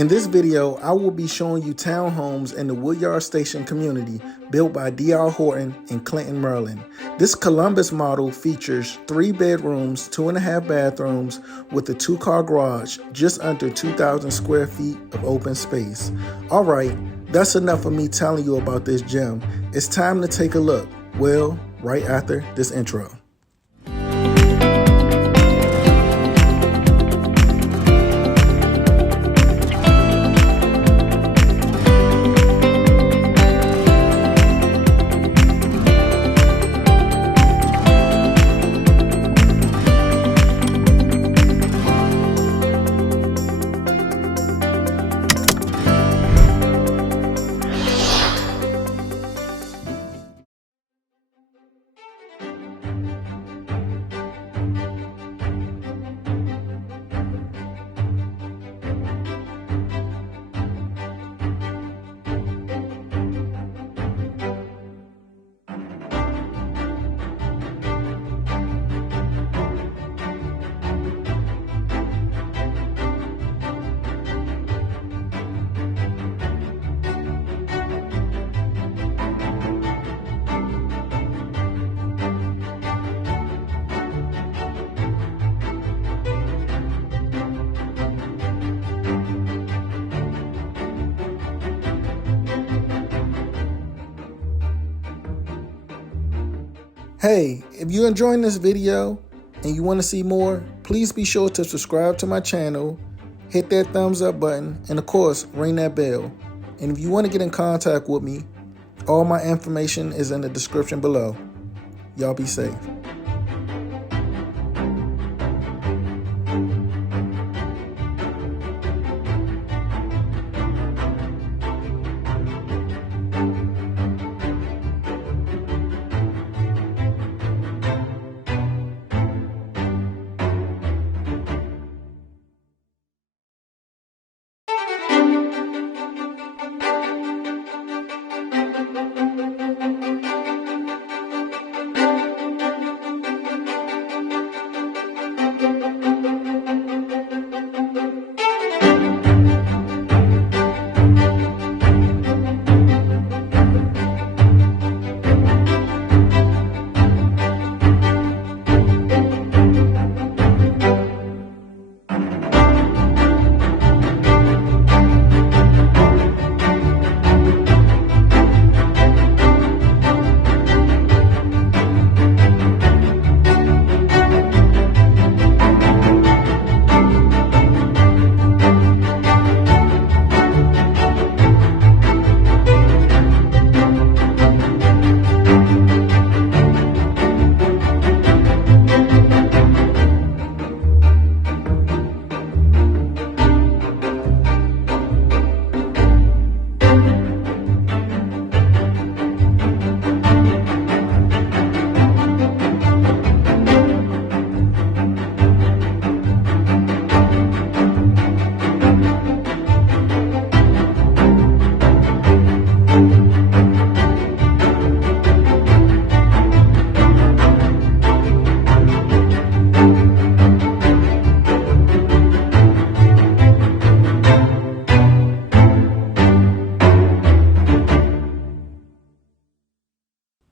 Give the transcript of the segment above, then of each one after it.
In this video, I will be showing you townhomes in the Woodyard Station community built by DR Horton in Clinton, Maryland. This Columbus model features 3 bedrooms, 2.5 bathrooms with a 2-car garage, just under 2,000 square feet of open space. All right, that's enough of me telling you about this gem. It's time to take a look. Well, right after this intro. Hey, if you're enjoying this video and you want to see more, please be sure to subscribe to my channel, hit that thumbs up button, and of course, ring that bell. And if you want to get in contact with me, all my information is in the description below. Y'all be safe.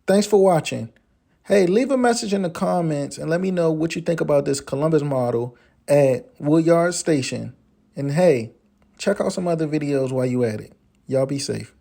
Thanks for watching. Hey, leave a message in the comments and let me know what you think about this Columbus model at Woodyard Station. And hey, check out some other videos while you at it. Y'all be safe.